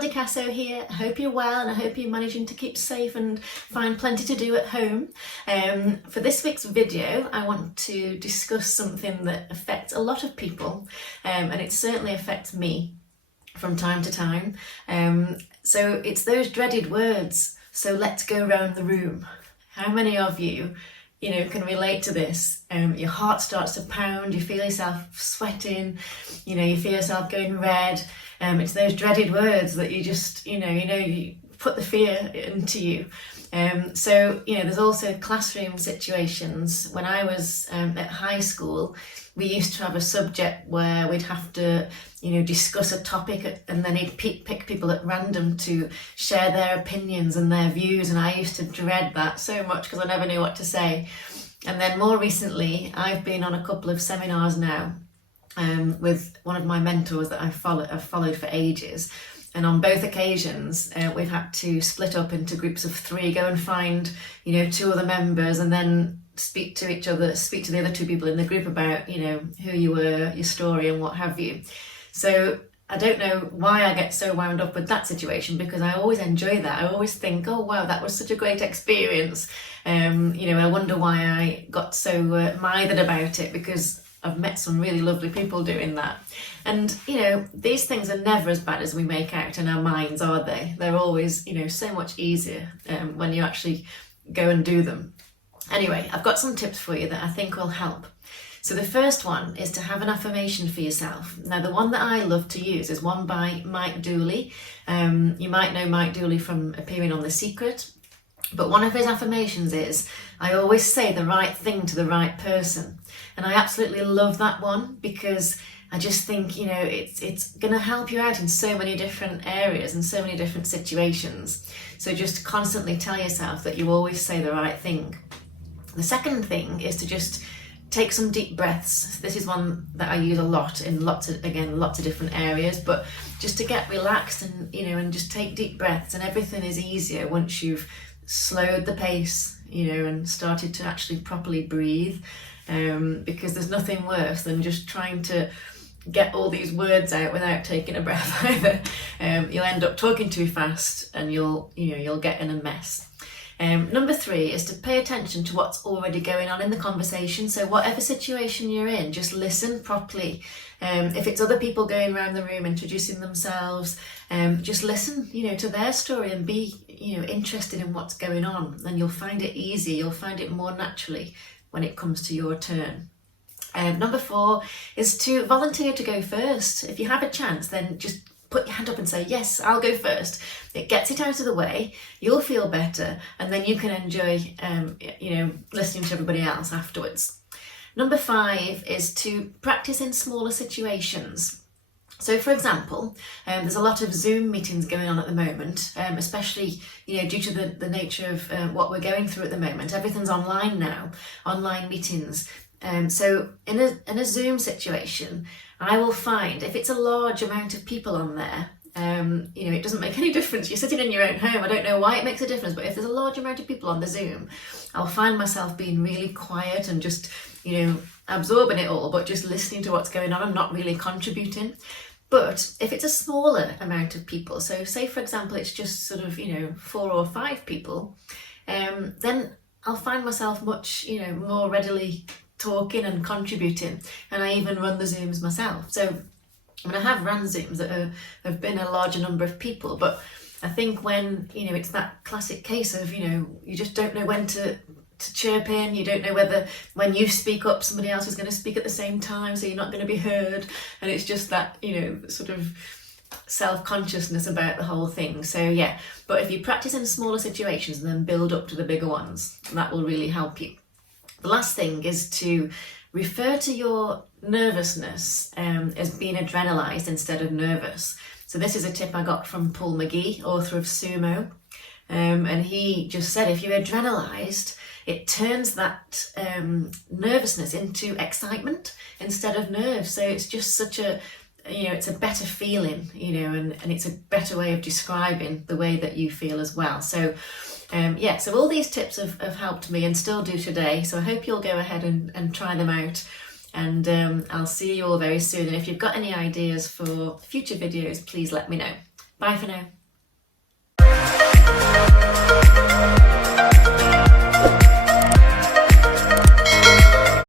Di Casso here. I hope you're well and I hope you're managing to keep safe and find plenty to do at home. For this week's video, I want to discuss something that affects a lot of people, and it certainly affects me from time to time. So it's those dreaded words, so let's go round the room. How many of you can relate to this? Your heart starts to pound, you feel yourself sweating, you feel yourself going red. It's those dreaded words that you just, you put the fear into you. So there's also classroom situations. When I was at high school, we used to have a subject where we'd have to, discuss a topic, and then he'd pick people at random to share their opinions and their views, and I used to dread that so much because I never knew what to say. And then more recently, I've been on a couple of seminars now with one of my mentors that I've followed for ages. And on both occasions, we've had to split up into groups of 3, go and find, 2 other members, and then speak to the other 2 people in the group about, who you were, your story, and what have you. So I don't know why I get so wound up with that situation, because I always enjoy that. I always think, oh wow, that was such a great experience. I wonder why I got so mithered about it, because I've met some really lovely people doing that. And these things are never as bad as we make out in our minds, are they? They're always so much easier when you actually go and do them. Anyway, I've got some tips for you that I think will help. So the first one is to have an affirmation for yourself. Now, the one that I love to use is one by Mike Dooley. You might know Mike Dooley from appearing on The Secret, but one of his affirmations is, I always say the right thing to the right person. And I absolutely love that one, because I just think, it's going to help you out in so many different areas and so many different situations. So just constantly tell yourself that you always say the right thing. The second thing is to just take some deep breaths. This is one that I use a lot in lots of different areas, but just to get relaxed and just take deep breaths, and everything is easier once you've slowed the pace, and started to actually properly breathe, because there's nothing worse than just trying to get all these words out without taking a breath either. You'll end up talking too fast and you'll get in a mess. Number 3 is to pay attention to what's already going on in the conversation. So whatever situation you're in, just listen properly. If it's other people going around the room introducing themselves, just listen, to their story and be, interested in what's going on. And you'll find it easy. You'll find it more naturally when it comes to your turn. Number 4 is to volunteer to go first. If you have a chance, then just put your hand up and say, yes, I'll go first. It gets it out of the way, you'll feel better, and then you can enjoy, listening to everybody else afterwards. Number 5 is to practice in smaller situations. So for example, there's a lot of Zoom meetings going on at the moment, especially, due to the nature of what we're going through at the moment. Everything's online now, online meetings. So in a Zoom situation, I will find if it's a large amount of people on there, it doesn't make any difference. You're sitting in your own home. I don't know why it makes a difference, but if there's a large amount of people on the Zoom, I'll find myself being really quiet and just, absorbing it all, but just listening to what's going on and not really contributing. But if it's a smaller amount of people, so say for example, it's just sort of, 4 or 5 people, then I'll find myself much, more readily talking and contributing, and I even run the Zooms myself. So I have run Zooms that have been a larger number of people, but I think when it's that classic case of you just don't know when to chirp in, you don't know whether when you speak up somebody else is going to speak at the same time, so you're not going to be heard, and it's just that sort of self-consciousness about the whole thing. So yeah, but if you practice in smaller situations and then build up to the bigger ones, that will really help you. The last thing is to refer to your nervousness as being adrenalized instead of nervous. So this is a tip I got from Paul McGee, author of Sumo. And he just said, if you're adrenalized, it turns that nervousness into excitement instead of nerves. So it's just such a, it's a better feeling, and it's a better way of describing the way that you feel as well. So so all these tips have helped me and still do today. So I hope you'll go ahead and try them out. And I'll see you all very soon. And if you've got any ideas for future videos, please let me know. Bye for now.